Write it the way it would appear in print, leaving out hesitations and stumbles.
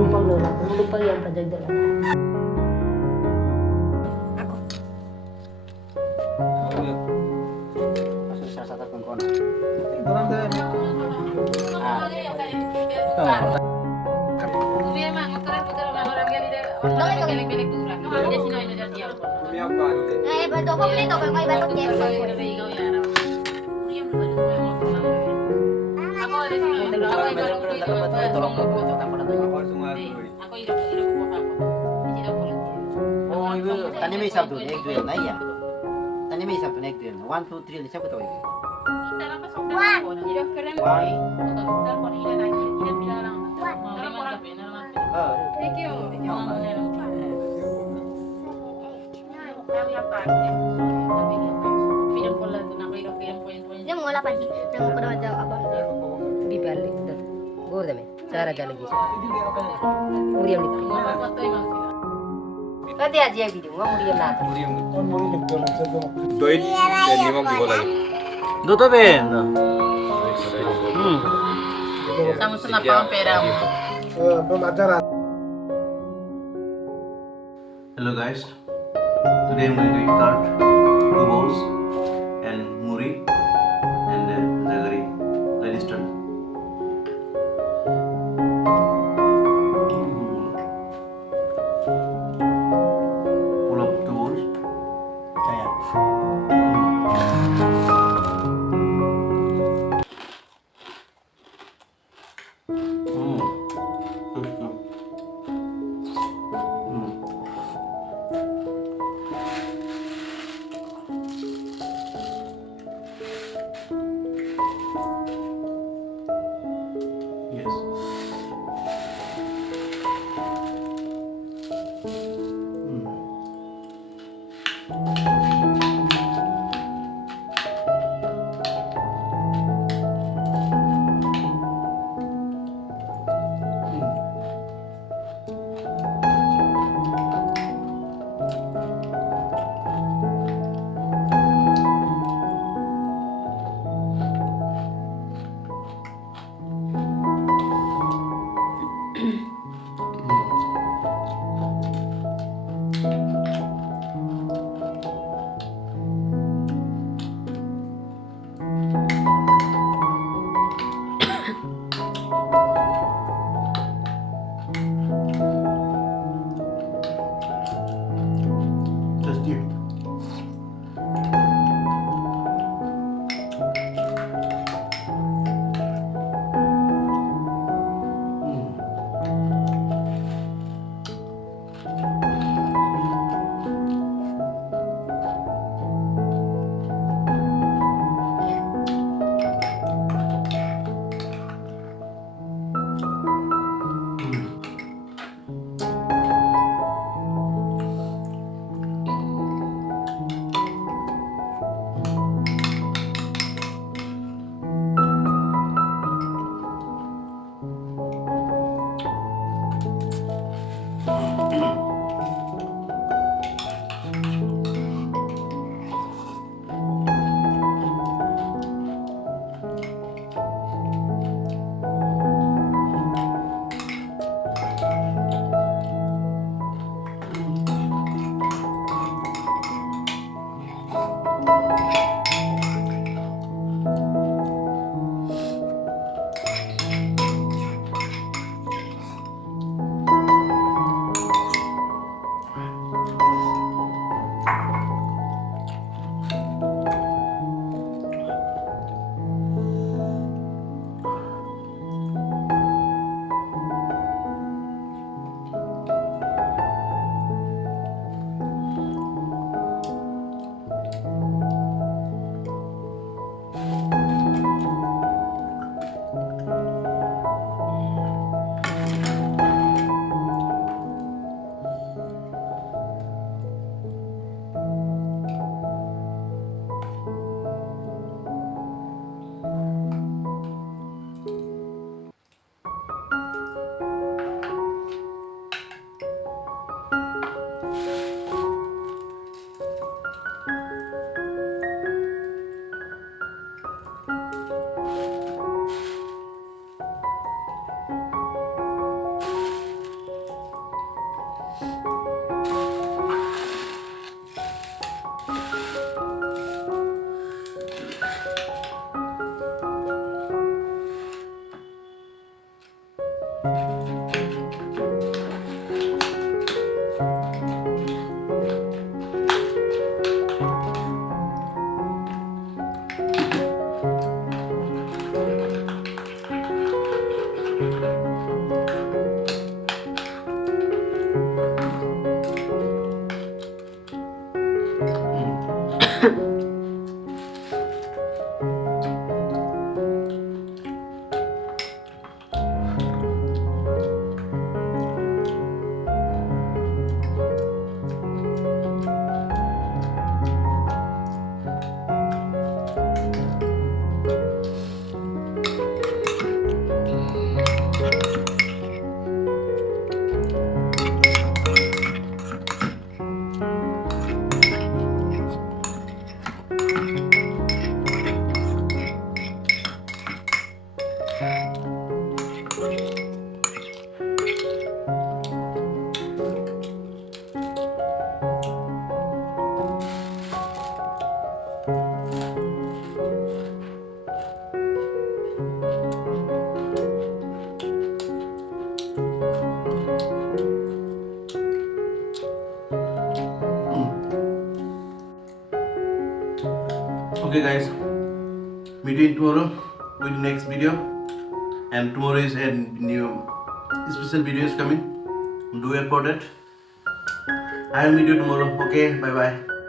Tumpang lola ko. Lupang yan, padagdagan. Ako. Masuk sa tatong kono. Betul komplit atau kayak baru dia? Oh, itu tadi may sabdo nek duel na iya. Tadi may sabdo nek duel. 1 2 3 siapa tahu itu? Dia mau ngolapan sih, yang mau pernah jawab apa? Bibalik. Gor dame. Cara jalan gitu. Muriam nih. Kati aja video, nggak muriam nak. Doit dan nimok di bola. Dito ben. Sama-sama pawang pera mo. Hello guys, today I'm going to eat curd, 2 bowls and muri and jaggery. Let's start. Pull up 2 bowls. Kaya. Okay guys, meet you tomorrow with next video, and tomorrow is a new special video is coming. Do important. I will meet you tomorrow. Okay, bye bye.